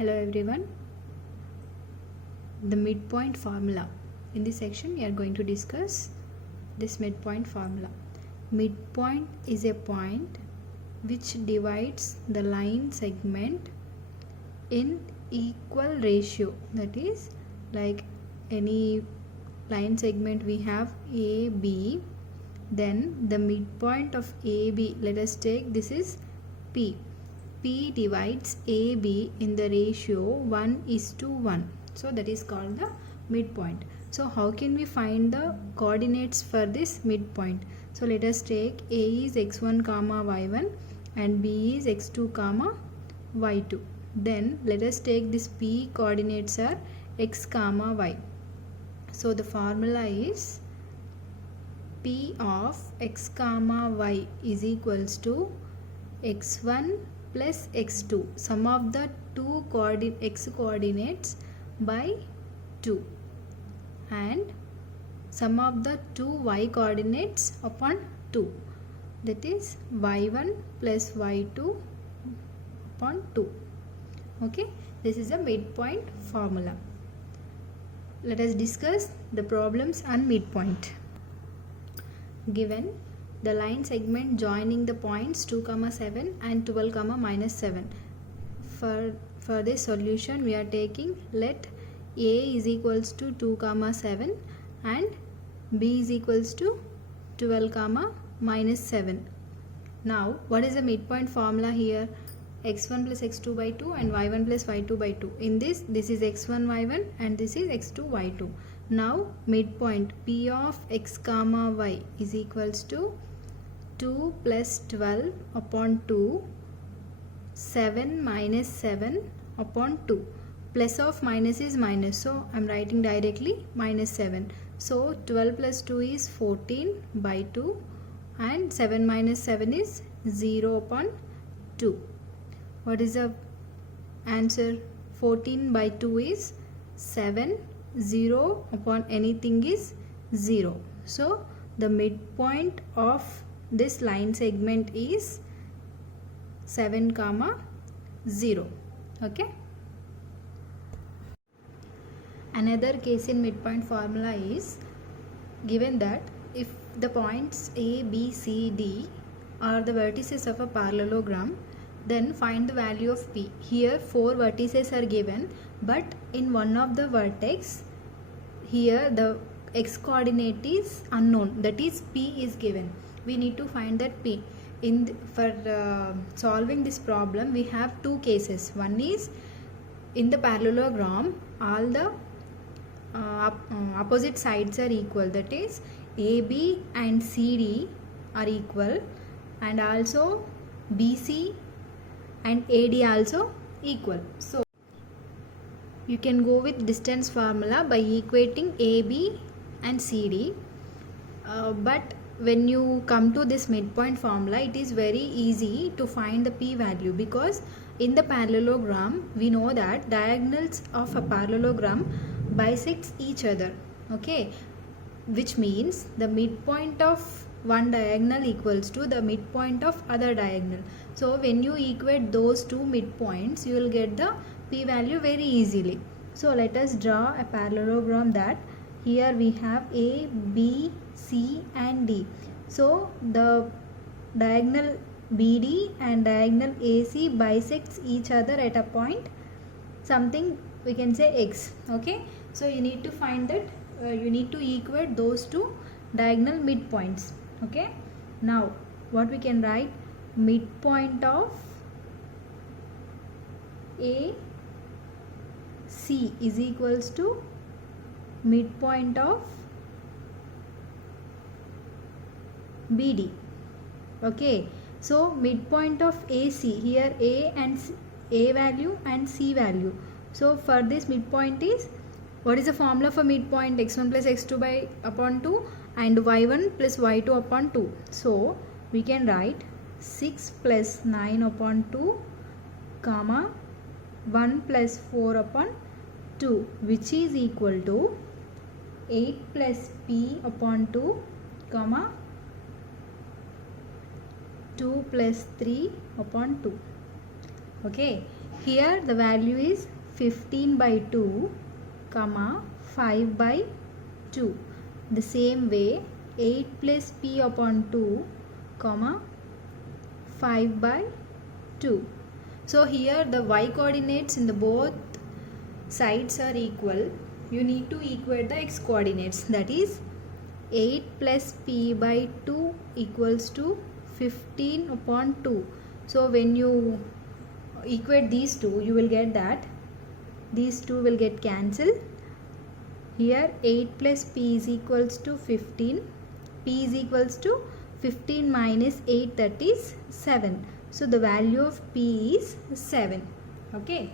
Hello everyone. The midpoint formula. In this section we are going to discuss this midpoint formula. Midpoint is a point which divides the line segment in equal ratio. That is, like any line segment we have AB, then the midpoint of AB, let us take this is P. P divides AB in the ratio 1:1. So that is called the midpoint. So how can we find the coordinates for this midpoint? So let us take A is x1 comma y1 and B is x2 comma y2. Then let us take this P coordinates are x comma y. So the formula is P of x comma y is equals to x1 plus x2, sum of the two x coordinates by 2, and sum of the two y coordinates upon 2, that is y1 plus y2 upon 2. Okay, this is a midpoint formula. Let us discuss the problems on midpoint. Given the line segment joining the points 2, 7 and 12, -7. For this solution we are taking, let A is equals to 2, 7 and B is equals to 12, -7. Now what is the midpoint formula here? x1 plus x2 by 2 and y1 plus y2 by 2. In this is x1 y1 and this is x2 y2. Now midpoint P of x comma y is equals to 2 plus 12 upon 2, 7 minus 7 upon 2. Plus of minus is minus, so I am writing directly -7. So 12 plus 2 is 14 by 2 and 7 minus 7 is 0 upon 2. What is the answer? 14 by 2 is 7, 0 upon anything is 0. So the midpoint of this line segment is 7, 0. Okay. Another case in midpoint formula is, given that if the points A, B, C, D are the vertices of a parallelogram, then find the value of P. Here 4 vertices are given, but in one of the vertex, here the x coordinate is unknown, that is P is given. We need to find that P. For solving this problem we have two cases. One is, in the parallelogram all the opposite sides are equal, that is AB and CD are equal, and also BC and AD also equal. So you can go with distance formula by equating AB and CD, but when you come to this midpoint formula, it is very easy to find the P value, because in the parallelogram we know that diagonals of a parallelogram bisects each other. Okay, which means the midpoint of one diagonal equals to the midpoint of other diagonal. So when you equate those two midpoints, you will get the P value very easily. So let us draw a parallelogram that here we have A, B, C and D. So the diagonal BD and diagonal AC bisects each other at a point, something we can say X. Okay, so you need to find that, you need to equate those two diagonal midpoints. Okay, now what we can write? Midpoint of AC is equals to midpoint of BD. Okay, so midpoint of AC, here A and A value and C value. So for this midpoint is, what is the formula for midpoint? x1 plus x2 by upon 2 and y1 plus y2 upon 2. So we can write 6 plus 9 upon 2 comma 1 plus 4 upon 2, which is equal to 8 plus P upon 2 comma 2 plus 3 upon 2. Okay, Here the value is 15 by 2 comma 5 by 2. The same way 8 plus p upon 2 comma 5 by 2. So here the y coordinates in the both sides are equal. You need to equate the x coordinates, that is 8 plus p by 2 equals to 15 upon 2. So when you equate these two, you will get that these two will get cancelled. Here 8 plus p is equals to 15. P is equals to 15 minus 8, that is 7. So the value of p is 7. Okay.